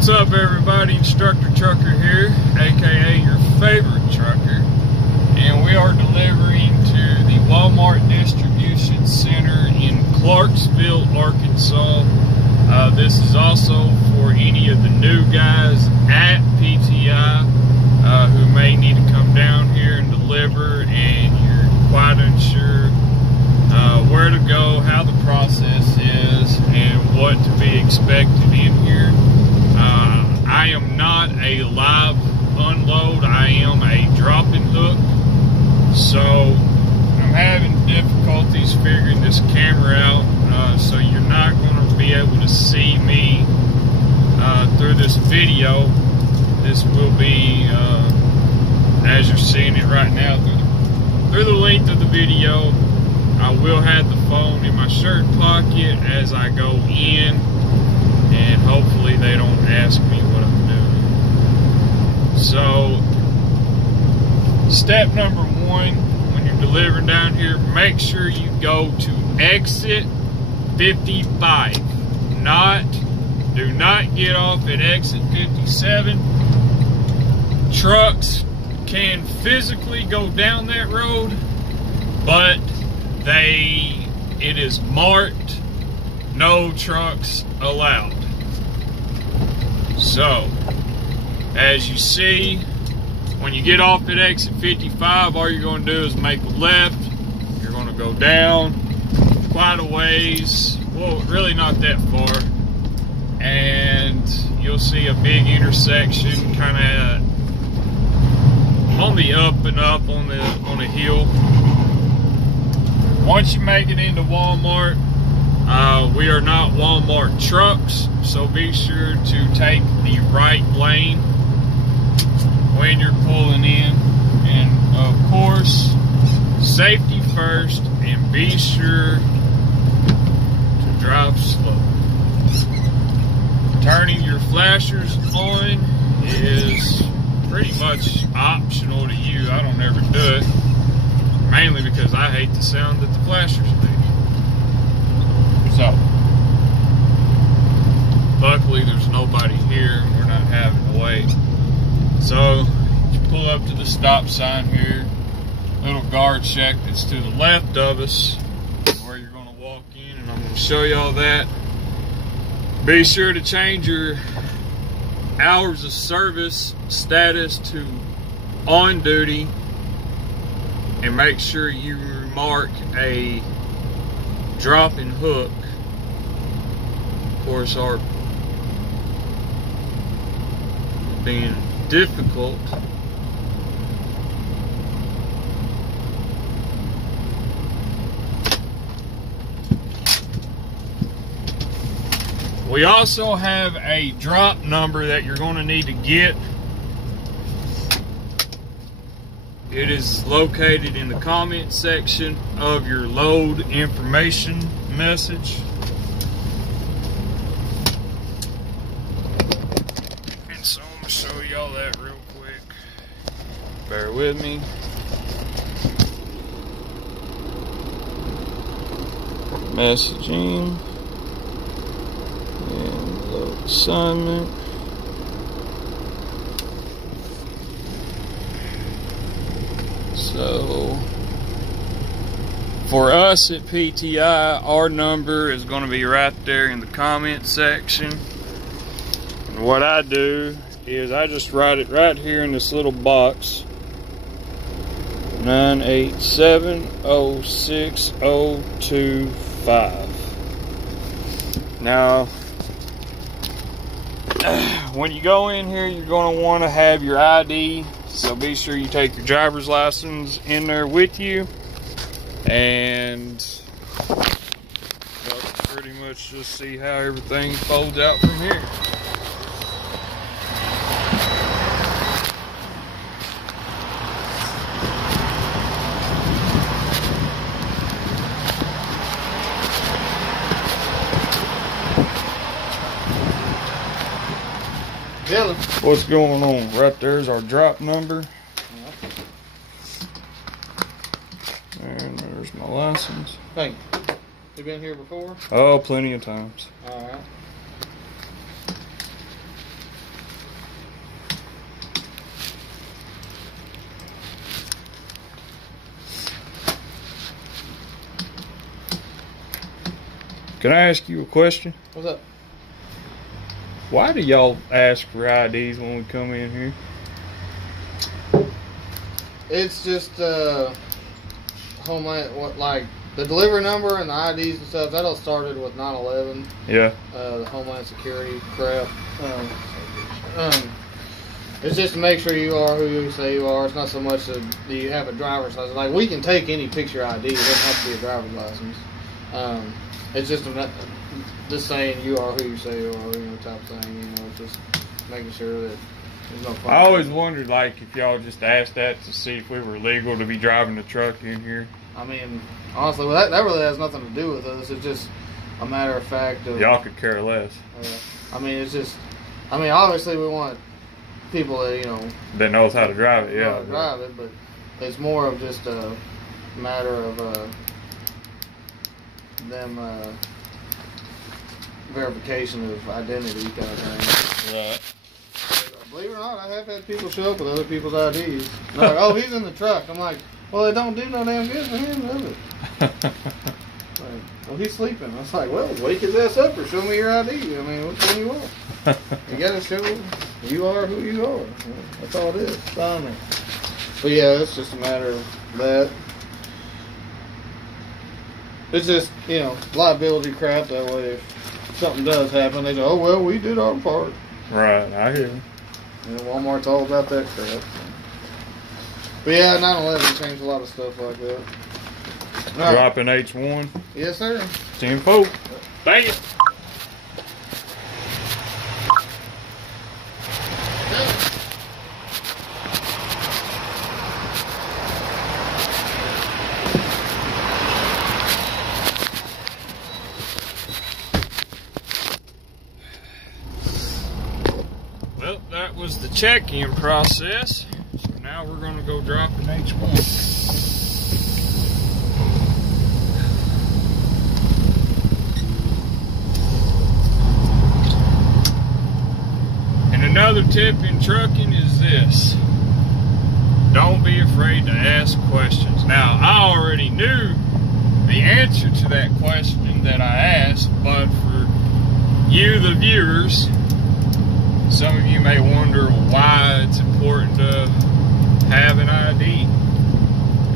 What's up, everybody? Instructor Trucker here, aka your favorite trucker, and we are delivering to the Walmart Distribution Center in Clarksville, Arkansas. This is also for any of the new guys at PTI who may need to come down here and deliver, and you're quite unsure where to go, how the process is, and what to be expected in here. I am not a live unload, I am a drop-in hook, so I'm having difficulties figuring this camera out, so you're not going to be able to see me through this video. This will be, as you're seeing it right now, through the length of the video. I will have the phone in my shirt pocket as I go in, and hopefully they don't ask me what I'm doing. So, step number one, when you're delivering down here, make sure you go to exit 55. Do not get off at exit 57. Trucks can physically go down that road, but it is marked no trucks allowed. So, as you see, when you get off at exit 55, all you're going to do is make a left. You're going to go down quite a ways, well, really not that far, and you'll see a big intersection kind of on the up and up on a hill. Once you make it into Walmart, we are not Walmart trucks, so be sure to take the right lane when you're pulling in. And of course, safety first, and be sure to drive slow. Turning your flashers on is pretty much optional to you. I don't ever do it, mainly because I hate the sound that the flashers make. So, luckily there's nobody here and we're not having to wait. So, you pull up to the stop sign here, little guard check that's to the left of us, where you're going to walk in, and I'm going to show you all that. Be sure to change your hours of service status to on duty, and make sure you mark a drop-in hook. Of course, our being difficult, we also have a drop number that you're going to need to get. It is located in the comment section of your load information message. And so I'm going to show y'all that real quick. Bear with me. Messaging. And load assignment. So, for us at PTI, our number is going to be right there in the comment section. And what I do is I just write it right here in this little box. 987-06025. Now, when you go in here, you're going to want to have your ID. So be sure you take your driver's license in there with you, and that's pretty much just see how everything folds out from here. What's going on? Right there's our drop number. And there's my license. Thank you. You been here before? Oh, plenty of times. Alright. Can I ask you a question? What's up? Why do y'all ask for IDs when we come in here? It's just Homeland, like the delivery number and the IDs and stuff. That all started with 9/11. Yeah. The Homeland Security crap. It's just to make sure you are who you say you are. It's not so much that you have a driver's license. Like, we can take any picture ID. It doesn't have to be a driver's license. It's just saying you are who you say you are, type thing. It's just making sure that there's no fun. I always wondered, like, if y'all just asked that to see if we were legal to be driving the truck in here. I mean, honestly, that really has nothing to do with us. It's just a matter of fact of... Y'all could care less. Obviously we want people that, that knows how to drive it, know how to drive it, but it's more of just a matter of them verification of identity kind of thing. Right. Believe it or not, I have had people show up with other people's IDs. They're like, oh, he's in the truck. I'm like, well, it don't do no damn good for him, does it? Like, well, he's sleeping. I was like, well, wake his ass up or show me your ID. I mean, which one you want? You gotta show you are who you are. That's all it is. It's on there. But yeah, it's just a matter of that. It's just, liability crap. That way, if something does happen, they go, oh, well, we did our part. Right, I hear you. Walmart's all about that crap. So. But yeah, 9/11 changed a lot of stuff like that. Right. Dropping H1. Yes, sir. 10-4. Thank you. Well, that was the check-in process. So now we're going to go drop an H1. And another tip in trucking is this. Don't be afraid to ask questions. Now, I already knew the answer to that question that I asked, but for you, the viewers, some of you may wonder why it's important to have an ID,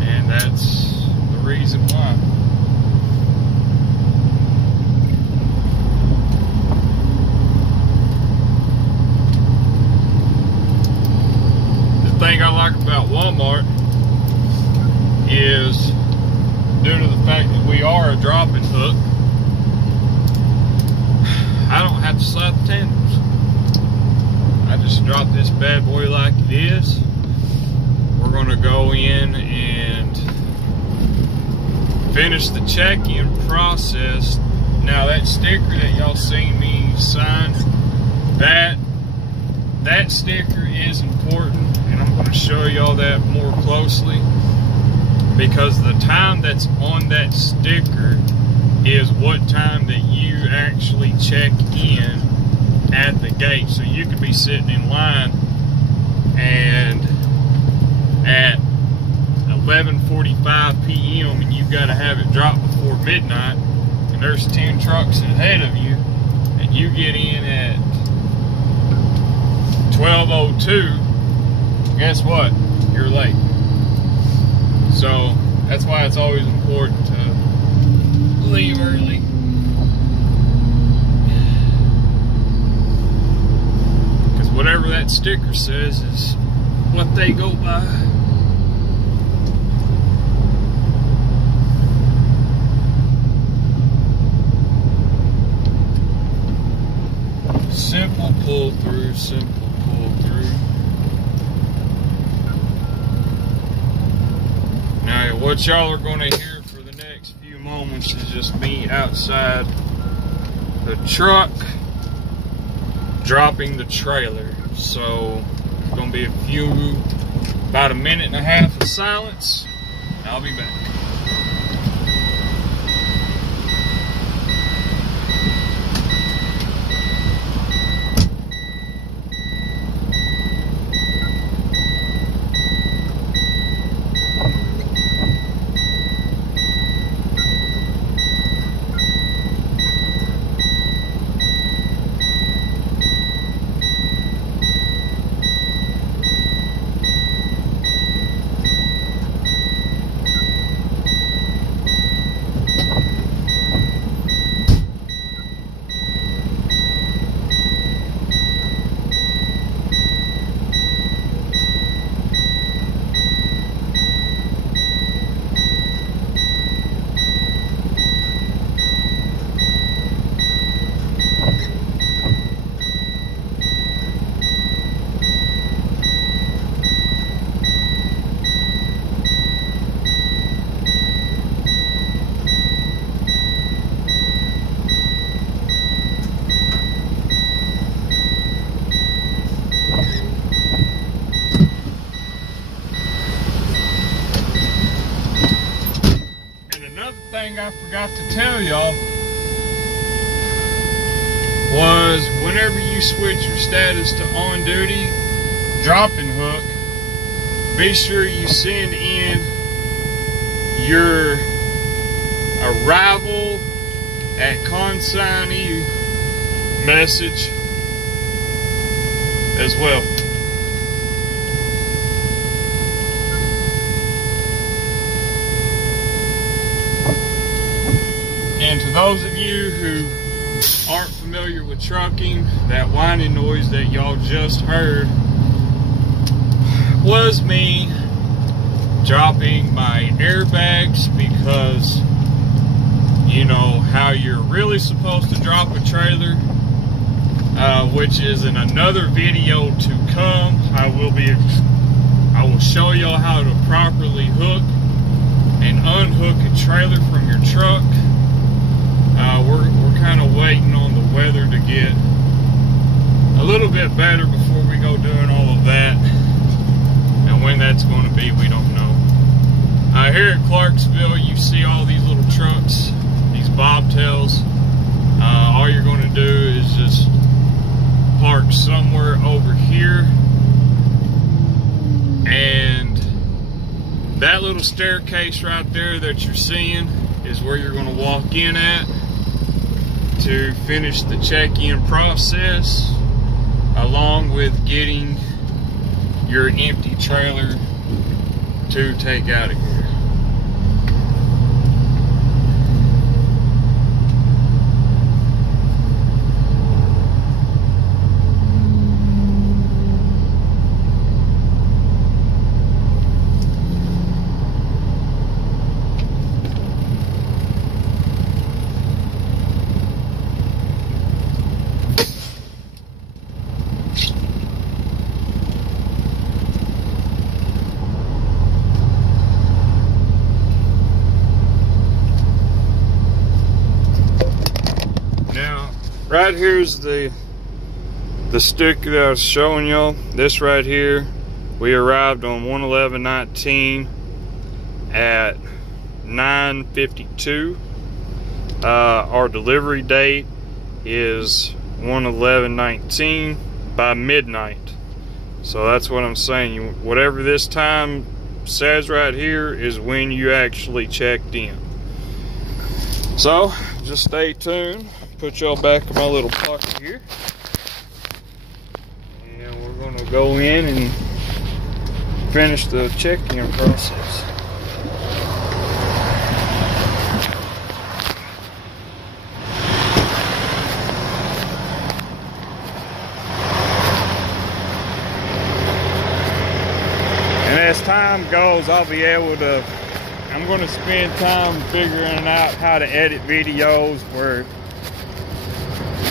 and that's the reason why. The thing I like about Walmart is, due to the fact that we are a drop-in hook, I don't have to slap the tenders. I just drop this bad boy like it is. We're gonna go in and finish the check-in process. Now that sticker that y'all seen me sign, that sticker is important, and I'm gonna show y'all that more closely, because the time that's on that sticker is what time that you actually check in at the gate. So you could be sitting in line and at 11:45 p.m. and you've got to have it dropped before midnight, and there's 10 trucks ahead of you, and you get in at 12:02, guess what? You're late. So that's why it's always important to leave early. Whatever that sticker says is what they go by. Simple pull through, simple pull through. Now, what y'all are going to hear for the next few moments is just me outside the truck dropping the trailer. So it's gonna be about a minute and a half of silence. I'll be back. I forgot to tell y'all was whenever you switch your status to on duty, dropping hook, be sure you send in your arrival at consignee message as well. And to those of you who aren't familiar with trucking, that whining noise that y'all just heard was me dropping my airbags, because you know how you're really supposed to drop a trailer, which is in another video to come. I will show y'all how to properly hook and unhook a trailer from your truck. We're kind of waiting on the weather to get a little bit better before we go doing all of that. And when that's going to be, we don't know. Here at Clarksville, you see all these little trucks, these bobtails. All you're going to do is just park somewhere over here, and that little staircase right there that you're seeing is where you're going to walk in at to finish the check-in process, along with getting your empty trailer to take out of here. Right here's the stick that I was showing y'all. This right here, we arrived on 1/11/19 at 9:52. Our delivery date is 1/11/19 by midnight. So that's what I'm saying. Whatever this time says right here is when you actually checked in. So just stay tuned. Put y'all back in my little pocket here, and we're going to go in and finish the check-in process. And as time goes, I'll be able to, I'm going to spend time figuring out how to edit videos where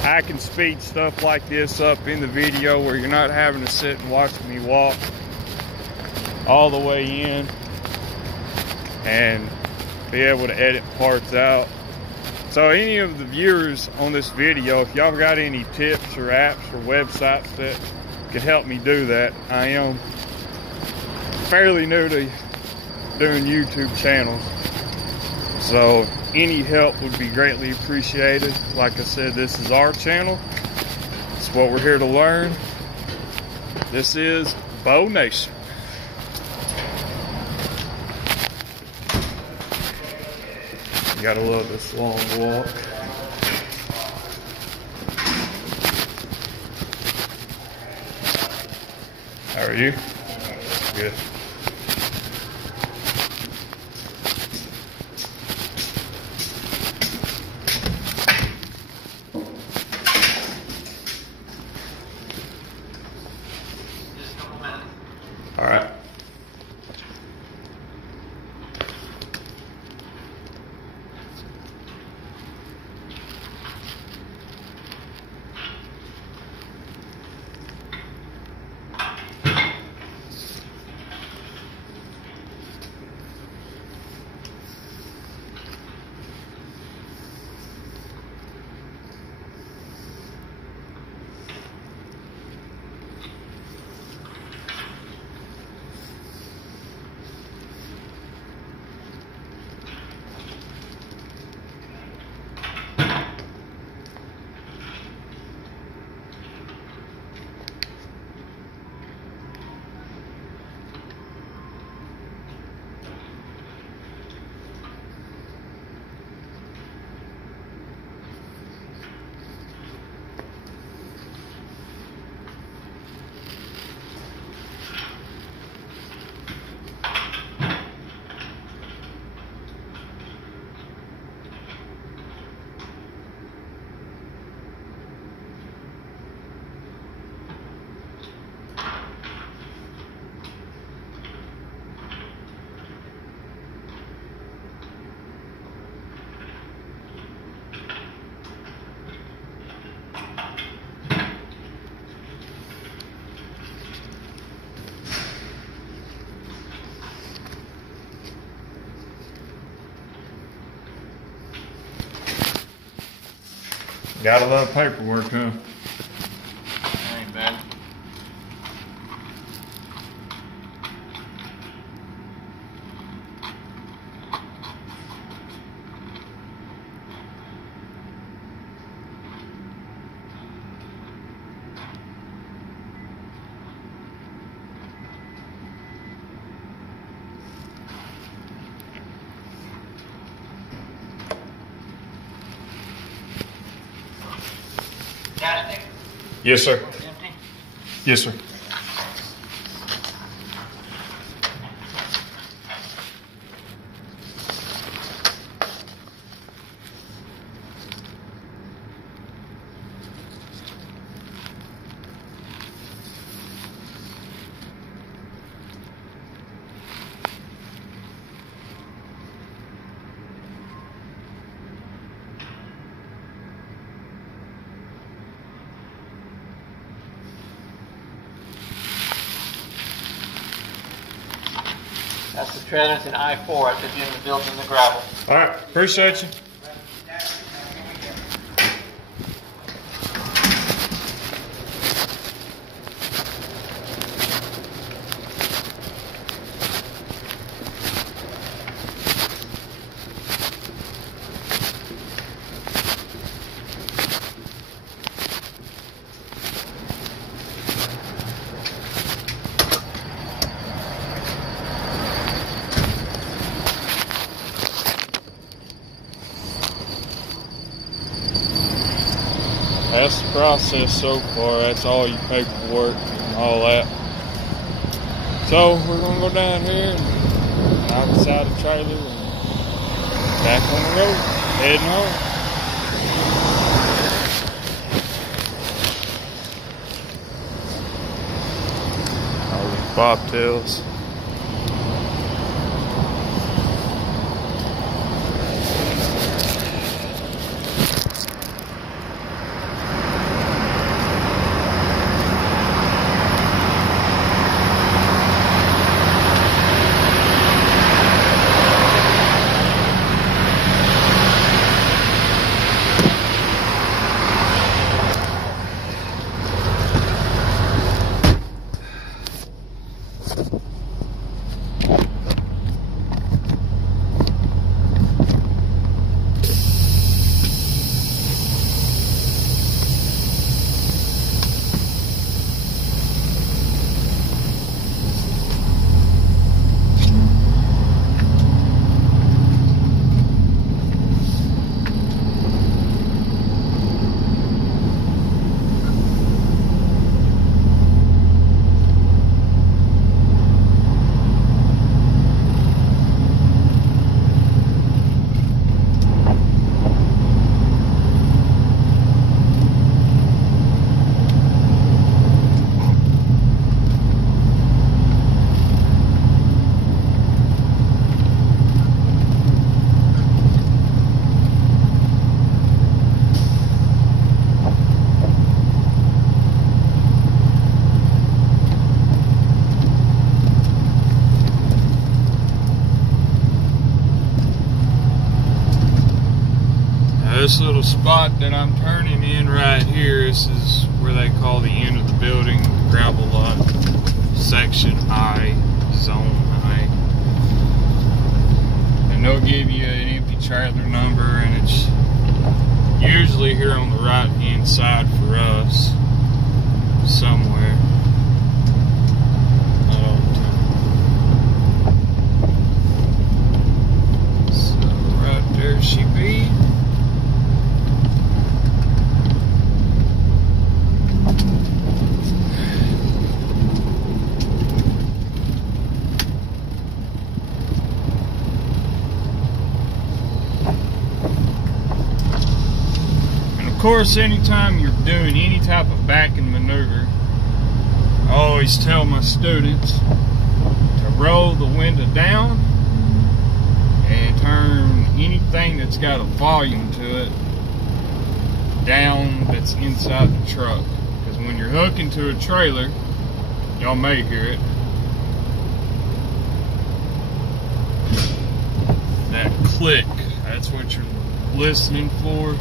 I can speed stuff like this up in the video, where you're not having to sit and watch me walk all the way in, and be able to edit parts out. So any of the viewers on this video, if y'all got any tips or apps or websites that can help me do that, I am fairly new to doing YouTube channels. So any help would be greatly appreciated. Like I said, this is our channel. It's what we're here to learn. This is Bo Nation. You gotta love this long walk. How are you? Good. All right. Gotta love paperwork, huh? Ain't bad. Got it, Nick? Yes, sir. Empty? Yes, sir. That's the trailers in I-4 at the end of the building, the gravel. All right, appreciate you. That's the process so far. That's all your paperwork and all that. So we're gonna go down here and knock inside the trailer and back on the road, heading home. All these bobtails. This little spot that I'm turning in right here, this is where they call the end of the building, the gravel lot, section I, zone I. And they'll give you an empty trailer number, and it's usually here on the right hand side for us, somewhere. Not all the time. So right there she be. Of course, anytime you're doing any type of backing maneuver, I always tell my students to roll the window down and turn anything that's got a volume to it down that's inside the truck. Because when you're hooking to a trailer, y'all may hear it, that click, that's what you're listening for.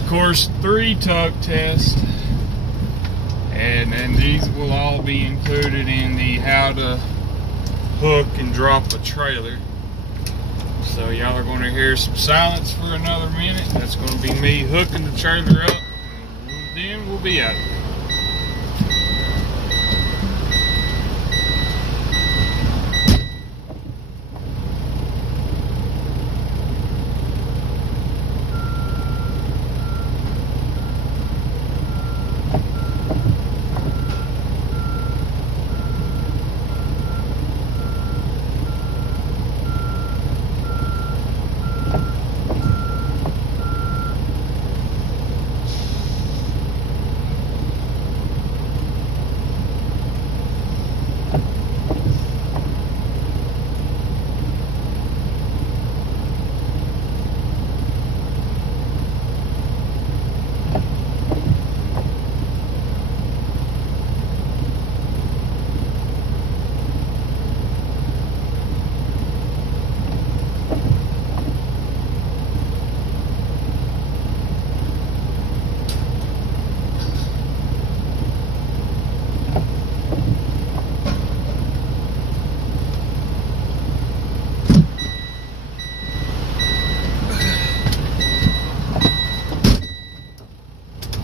Of course, 3 tug tests. And then these will all be included in the how to hook and drop a trailer. So y'all are going to hear some silence for another minute. That's going to be me hooking the trailer up, and then we'll be out.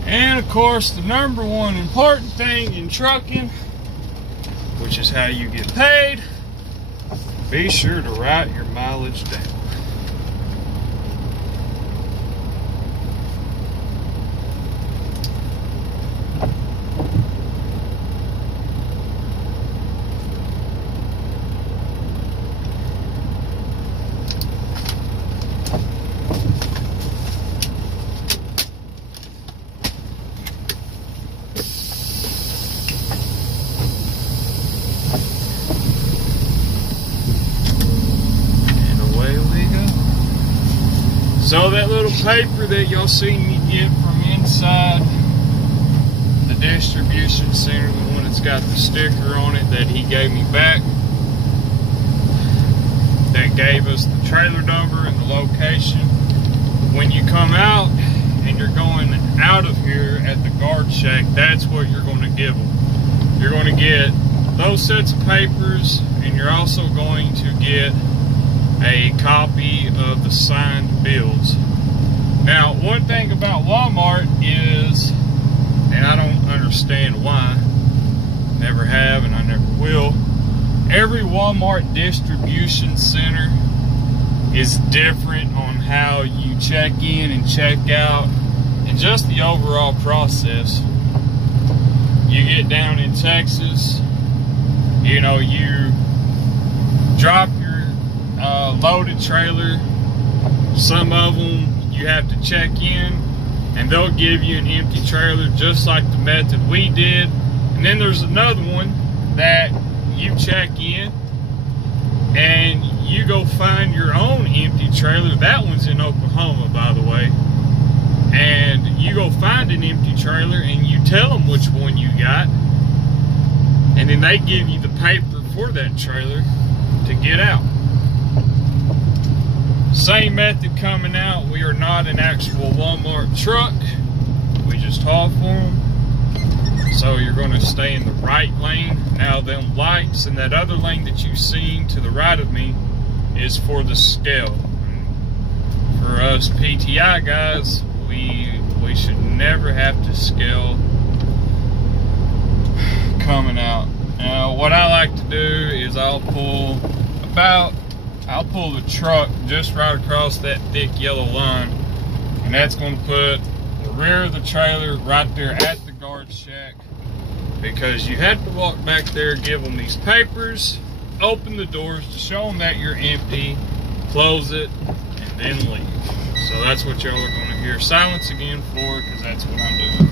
And of course, the number one important thing in trucking, which is how you get paid, be sure to write your mileage down. So that little paper that y'all seen me get from inside the distribution center, the one that's got the sticker on it that he gave me back, that gave us the trailer number and the location. When you come out and you're going out of here at the guard shack, that's what you're going to give them. You're going to get those sets of papers, and you're also going to get a copy of the signed bills. Now, one thing about Walmart is, and I don't understand why, never have and I never will, every Walmart distribution center is different on how you check in and check out and just the overall process. You get down in Texas, you know, you drop your loaded trailer. Some of them you have to check in and they'll give you an empty trailer, just like the method we did. And then there's another one that you check in and you go find your own empty trailer. That one's in Oklahoma, by the way. And you go find an empty trailer and you tell them which one you got, and then they give you the paper for that trailer to get out. Same method coming out. We are not an actual Walmart truck. We just haul for them. So you're going to stay in the right lane. Now them lights and that other lane that you've seen to the right of me is for the scale. For us PTI guys, we should never have to scale coming out. Now what I like to do is I'll pull the truck just right across that thick yellow line, and that's going to put the rear of the trailer right there at the guard shack, because you have to walk back there, give them these papers, open the doors to show them that you're empty, close it, and then leave. So that's what y'all are going to hear silence again for, because that's what I'm doing.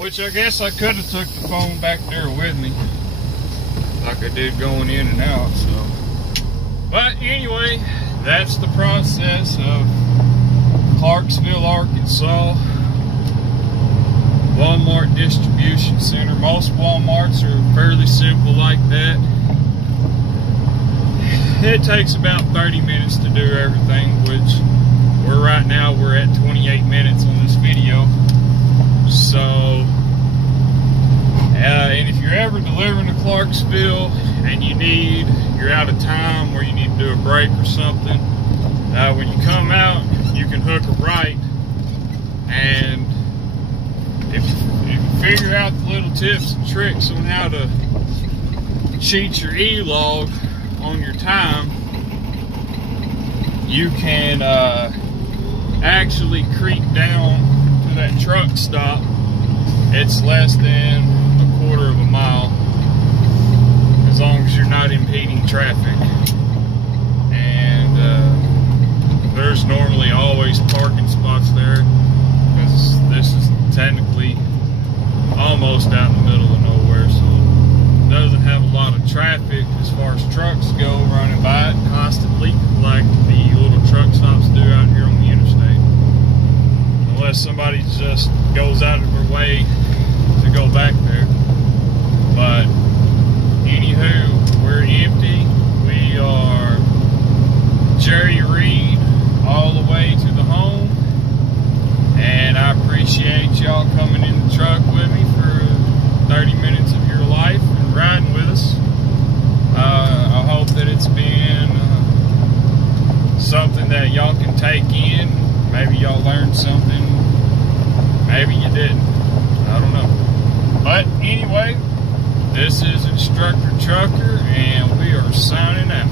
Which I guess I could have took the phone back there with me, like I did going in and out, so. But anyway, that's the process of Clarksville, Arkansas Walmart distribution center. Most Walmarts are fairly simple like that. It takes about 30 minutes to do everything, which right now we're at 28 minutes on this video. So, and if you're ever delivering to Clarksville and you're out of time or you need to do a break or something, when you come out, you can hook a right, and if you figure out the little tips and tricks on how to cheat your e-log on your time, you can actually creep down to that truck stop. It's less than a quarter of a mile, as long as you're not impeding traffic. And there's normally always parking spots there, because this is technically almost out in the middle of nowhere, so it doesn't have a lot of traffic as far as trucks go running by it constantly, like the little truck stops do out here on the interstate. Unless somebody just goes out of their way to go back there. But anywho, we're empty. We are Jerry Reed all the way to the home, and I appreciate y'all coming in the truck with me for 30 minutes of your life and riding with us. I hope that it's been something that y'all can take in. Maybe y'all learned something, maybe you didn't, I don't know. But anyway, this is Instructor Trucker, and we are signing out.